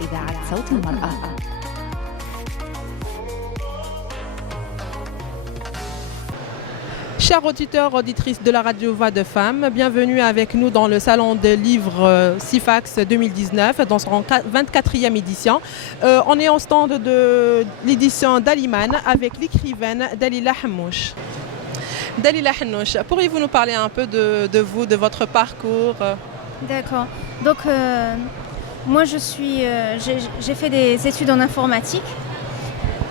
إذاعة صوت المرأة. Chers auditeurs, auditrices de la radio Voix de Femmes, bienvenue avec nous dans le salon de livres CIFAX 2019, dans son 24e édition. On est au stand de l'édition d'Aliman avec l'écrivaine Dalila Hamouche. Dalila Hamouche, pourriez-vous nous parler un peu de vous, de votre parcours? D'accord. Donc, moi, j'ai fait des études en informatique.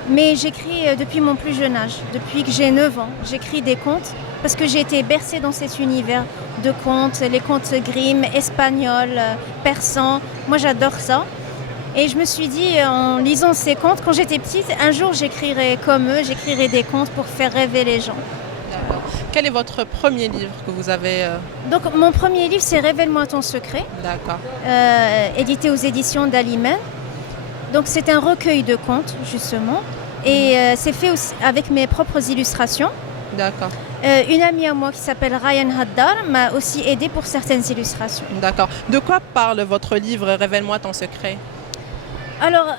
Mais j'écris depuis mon plus jeune âge, depuis que j'ai 9 ans. J'écris des contes parce que j'ai été bercée dans cet univers de contes, les contes Grimm, espagnols, persans. Moi, j'adore ça. Et je me suis dit, en lisant ces contes, quand j'étais petite, un jour, j'écrirai comme eux, j'écrirai des contes pour faire rêver les gens. D'accord. Quel est votre premier livre que vous avez Donc, mon premier livre, c'est Révèle-moi ton secret, D'accord. édité aux éditions d'Aliman. Donc c'est un recueil de contes justement et c'est fait aussi avec mes propres illustrations. D'accord. Une amie à moi qui s'appelle Ryan Haddar m'a aussi aidée pour certaines illustrations. D'accord. De quoi parle votre livre Révèle-moi ton secret? Alors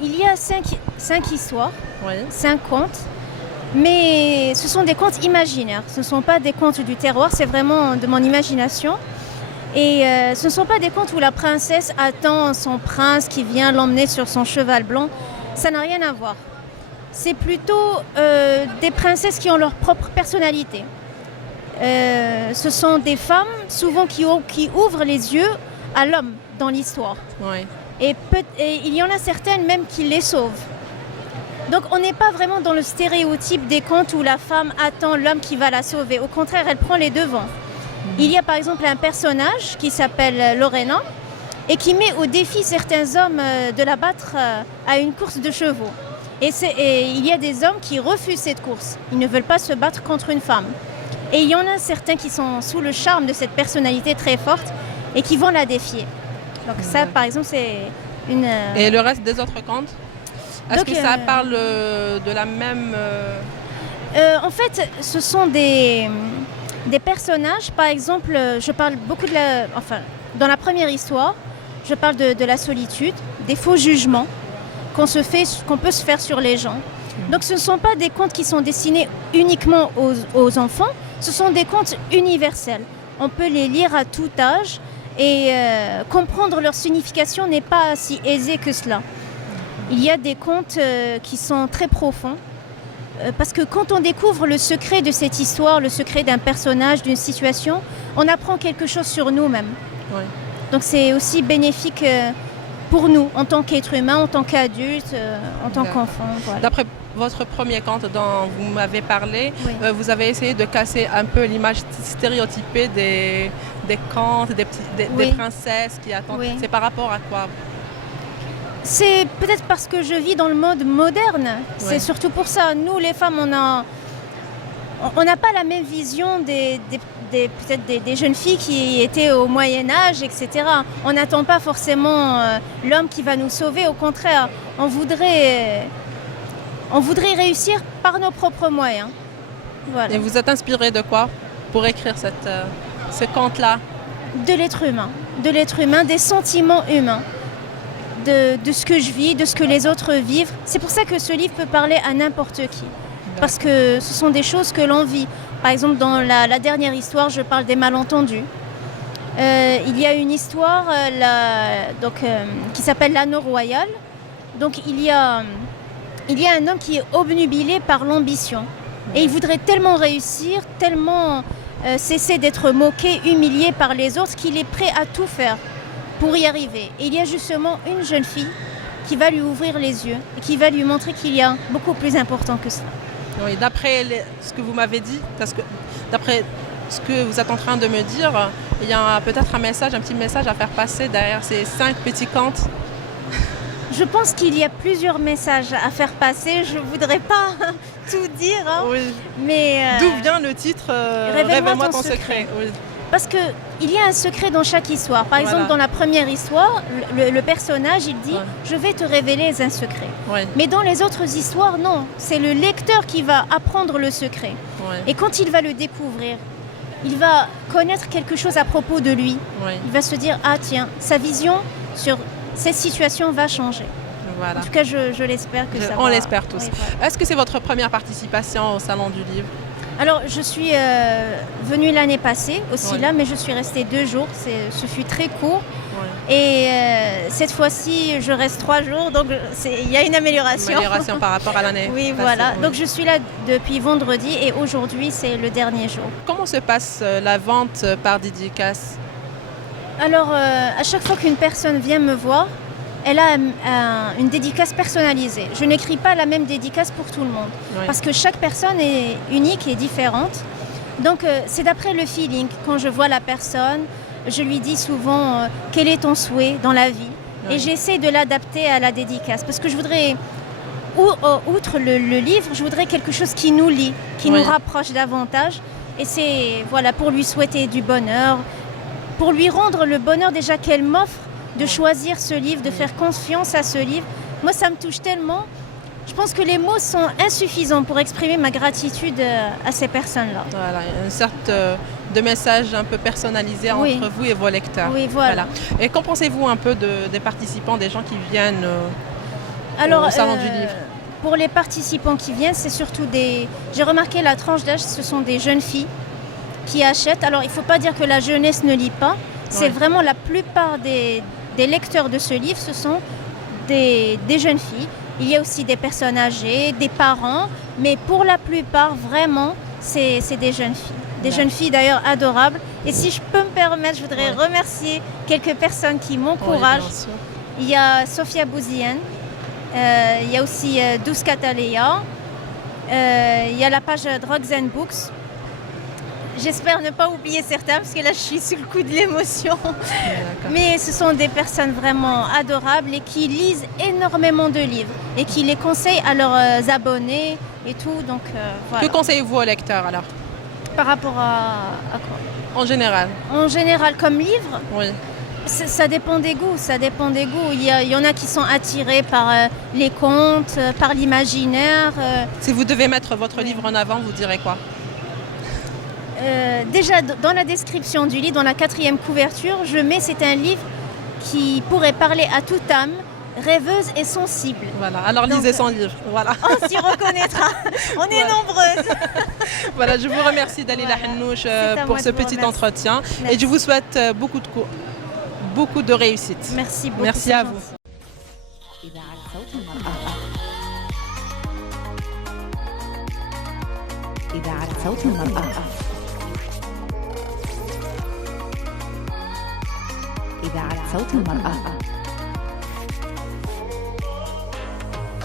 il y a 5 histoires, Oui. 5 contes, mais ce sont des contes imaginaires. Ce ne sont pas des contes du terroir, c'est vraiment de mon imagination. Et ce ne sont pas des contes où la princesse attend son prince qui vient l'emmener sur son cheval blanc. Ça n'a rien à voir. C'est plutôt des princesses qui ont leur propre personnalité. Ce sont des femmes souvent qui ouvrent les yeux à l'homme dans l'histoire. Oui. Et il y en a certaines même qui les sauvent. Donc on n'est pas vraiment dans le stéréotype des contes où la femme attend l'homme qui va la sauver. Au contraire, elle prend les devants. Il y a par exemple un personnage qui s'appelle Lorena et qui met au défi certains hommes de la battre à une course de chevaux. Et il y a des hommes qui refusent cette course. Ils ne veulent pas se battre contre une femme. Et il y en a certains qui sont sous le charme de cette personnalité très forte et qui vont la défier. Donc ça, par exemple, c'est une... Et le reste des autres contes? Est-ce Donc, que ça parle de la même... En fait, ce sont des personnages, par exemple, je parle beaucoup dans la première histoire, je parle de la solitude, des faux jugements qu'on peut se faire sur les gens. Donc ce ne sont pas des contes qui sont destinés uniquement aux enfants, ce sont des contes universels. On peut les lire à tout âge et comprendre leur signification n'est pas si aisé que cela. Il y a des contes qui sont très profonds. Parce que quand on découvre le secret de cette histoire, le secret d'un personnage, d'une situation, on apprend quelque chose sur nous-mêmes. Oui. Donc c'est aussi bénéfique pour nous, en tant qu'être humain, en tant qu'adulte, en tant qu'enfant. Voilà. D'après votre premier conte dont vous m'avez parlé, Oui. vous avez essayé de casser un peu l'image stéréotypée des contes, des Oui. princesses qui attendent. Oui. C'est par rapport à quoi? C'est peut-être parce que je vis dans le monde moderne. C'est surtout pour ça. Nous, les femmes, on n'a pas la même vision peut-être des jeunes filles qui étaient au Moyen-Âge, etc. On n'attend pas forcément l'homme qui va nous sauver. Au contraire, on voudrait réussir par nos propres moyens. Voilà. Et vous êtes inspiré de quoi pour écrire ce conte-là? De l'être humain, des sentiments humains. De ce que je vis, de ce que les autres vivent. C'est pour ça que ce livre peut parler à n'importe qui. Parce que ce sont des choses que l'on vit. Par exemple, dans la dernière histoire, je parle des malentendus. Il y a une histoire qui s'appelle l'anneau royal. Donc il y a un homme qui est obnubilé par l'ambition. Et il voudrait tellement réussir, tellement cesser d'être moqué, humilié par les autres, qu'il est prêt à tout faire pour y arriver. Et il y a justement une jeune fille qui va lui ouvrir les yeux et qui va lui montrer qu'il y a beaucoup plus important que ça. Oui, d'après ce que vous m'avez dit, d'après ce que vous êtes en train de me dire, il y a peut-être un petit message à faire passer derrière ces 5 petits contes. Je pense qu'il y a plusieurs messages à faire passer. Je ne voudrais pas tout dire, hein, Oui. mais... D'où vient le titre Révèle-moi ton secret. Oui. Parce qu'il y a un secret dans chaque histoire. Par exemple, dans la première histoire, le personnage, il dit « Je vais te révéler un secret Ouais. ». Mais dans les autres histoires, non. C'est le lecteur qui va apprendre le secret. Ouais. Et quand il va le découvrir, il va connaître quelque chose à propos de lui. Ouais. Il va se dire « Ah tiens, sa vision sur cette situation va changer. Voilà. En tout cas, je l'espère que ça va. On l'espère tous. Oui, voilà. Est-ce que c'est votre première participation au Salon du Livre? Alors, je suis venue l'année passée aussi Oui. là, mais je suis restée 2 jours. Ce fut très court. Oui. Et cette fois-ci, je reste 3 jours, donc il y a une amélioration. Amélioration par rapport à l'année Oui, passée, voilà. oui. Donc je suis là depuis vendredi et aujourd'hui, c'est le dernier jour. Comment se passe la vente par dédicace? Alors, à chaque fois qu'une personne vient me voir, elle a une dédicace personnalisée. Je n'écris pas la même dédicace pour tout le monde, Oui. parce que chaque personne est unique et différente. Donc, c'est d'après le feeling. Quand je vois la personne, je lui dis souvent quel est ton souhait dans la vie. Oui. Et j'essaie de l'adapter à la dédicace, parce que je voudrais, outre le livre, je voudrais quelque chose qui nous lie, qui Oui. nous rapproche davantage. Et c'est voilà, pour lui souhaiter du bonheur, pour lui rendre le bonheur déjà qu'elle m'offre de choisir ce livre, de faire confiance à ce livre. Moi, ça me touche tellement. Je pense que les mots sont insuffisants pour exprimer ma gratitude à ces personnes-là. Voilà, une sorte de message un peu personnalisé Oui. entre vous et vos lecteurs. Oui, voilà. Et qu'en pensez-vous un peu des participants, des gens qui viennent au Salon du Livre? Pour les participants qui viennent, c'est surtout des... J'ai remarqué la tranche d'âge, ce sont des jeunes filles qui achètent. Alors, il ne faut pas dire que la jeunesse ne lit pas. C'est Ouais. vraiment la plupart des lecteurs de ce livre, ce sont des jeunes filles. Il y a aussi des personnes âgées, des parents, mais pour la plupart, vraiment, c'est des jeunes filles. Des Ouais. jeunes filles d'ailleurs adorables. Et si je peux me permettre, je voudrais Ouais. remercier quelques personnes qui Oui, m'encouragent. bien sûr. Il y a Sofia Bouziane, il y a aussi Douce Cataléa, il y a la page Drugs and Books. J'espère ne pas oublier certains parce que là je suis sous le coup de l'émotion. D'accord. Mais ce sont des personnes vraiment adorables et qui lisent énormément de livres et qui les conseillent à leurs abonnés et tout. Donc voilà. Que conseillez-vous aux lecteurs alors, Par rapport à quoi? en général? En général, comme livre, Oui. ça dépend des goûts, ça dépend des goûts. Il y en a qui sont attirés par les contes, par l'imaginaire. Si vous devez mettre votre livre en avant, vous direz quoi? Déjà, dans la description du livre, dans la 4e couverture, je mets c'est un livre qui pourrait parler à toute âme, rêveuse et sensible. Voilà, alors Donc, lisez son livre. Voilà. On s'y reconnaîtra. On est Voilà. nombreuses. Voilà, je vous remercie Dalila Voilà. Hannouch C'est à pour moi ce de vous petit remercier. entretien Merci. et je vous souhaite beaucoup de réussite. Merci beaucoup. Merci c'est à gentil. vous. إذاعة صوت المرأة. إذاعة صوت المرأة. إذاعة صوت المرأة.